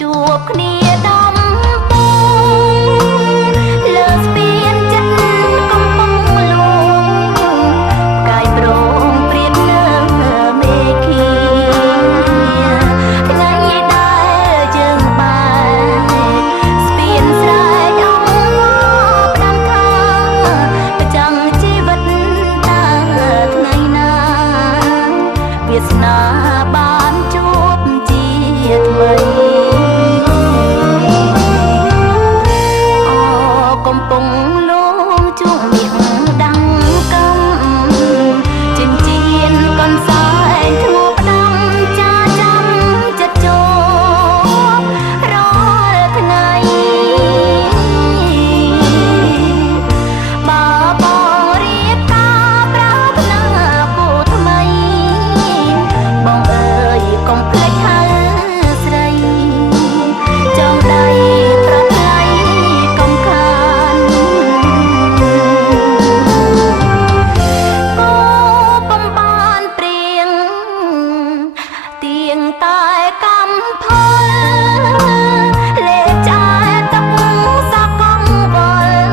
ជួបគ្នាដំបូងលើស្ពានចិត្តកំពុងលងផ្កាយប្រងព្រៀបនៅមេឃីថ្ងៃដែលយើងបែកស្ពានស្រែកអង្វរផ្ដាំខាប្រចាំជីវិតតើថ្ងៃណាវាសនាបានជួបជាថ្មីកំពុងលងជួងមាសដាំងកំចិញ្ចៀនកនសែងធ្ងោផ្ដាំចាចាំចិត្តជួបរាល់ថ្ងៃបើបងរៀបការប្រាថ្នាគូថ្មីបងអើយកុំភ្លេចហៅស្រីចង់ដៃប្រថ្លៃកុំខានគោពំបានព្រៀងទៀងតែកម្មផលលេចចាទឹកសកងវល់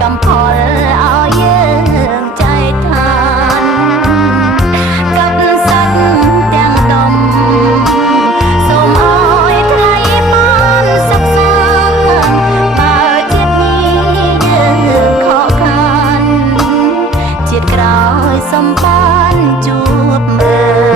កម្មផលឲ្យយើងចែកឋានកាប់សាច់ទាំងដុំសូមឲ្យថ្លៃបានសុខសាន្តបើជាតិនេះយើងខកខានជាតិក្រោយសំបានជួបមើល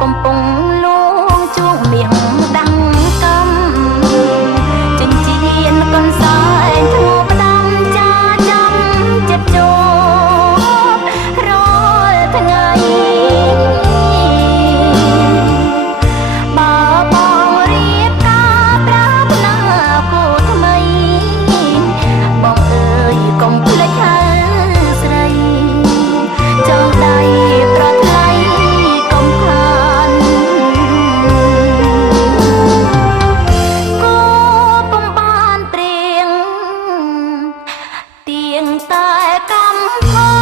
កំពុងលងជួងមាសដាំងកំចិញ្ចៀនកនសែងធ្ងោផ្ដាំចាចាំចិត្តជួបរាល់ថ្ងៃបើបងរៀបការប្រាថ្នាគូថ្មីបងអើយកុំភ្លេចហៅស្រីចង់ដៃប្រថ្លៃកុំខានគោពំបានព្រៀងទៀងតែកម្មផល